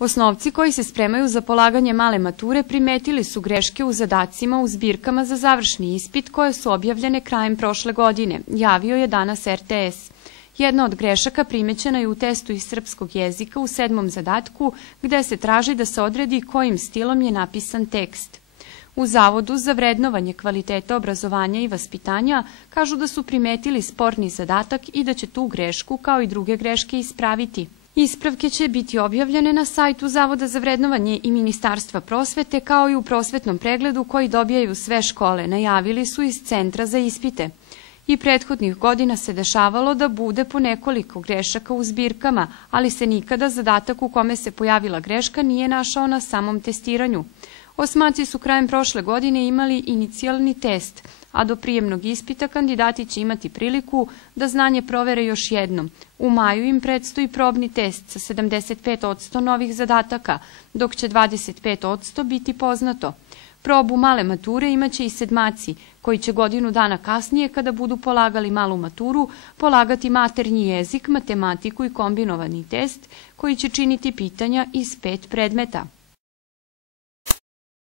Osnovci koji se spremaju za polaganje male mature primetili su greške u zadacima u zbirkama za završni ispit koje su objavljene krajem prošle godine, javio je danas RTS. Jedna od grešaka primećena je u testu iz srpskog jezika u 7. zadatku, gde se traži da se odredi kojim stilom je napisan tekst. U Zavodu za vrednovanje kvaliteta obrazovanja i vaspitanja kažu da su primetili sporni zadatak i da će tu grešku, kao i druge greške, ispraviti. Ispravke će biti objavljene na sajtu Zavoda za vrednovanje i Ministarstva prosvete, kao i u prosvetnom pregledu koji dobijaju sve škole, najavili su iz Centra za ispite. I prethodnih godina se dešavalo da bude po nekoliko grešaka u zbirkama, ali se nikada zadatak u kome se pojavila greška nije našao na samom testiranju. Osmaci su krajem prošle godine imali inicijalni test, a do prijemnog ispita kandidati će imati priliku da znanje provere još jednom. U maju im predstoji probni test sa 75% novih zadataka, dok će 25% biti poznato. Probu male mature imaće i sedmaci, koji će godinu dana kasnije, kada budu polagali malu maturu, polagati maternji jezik, matematiku i kombinovani test, koji će činiti pitanja iz 5 predmeta.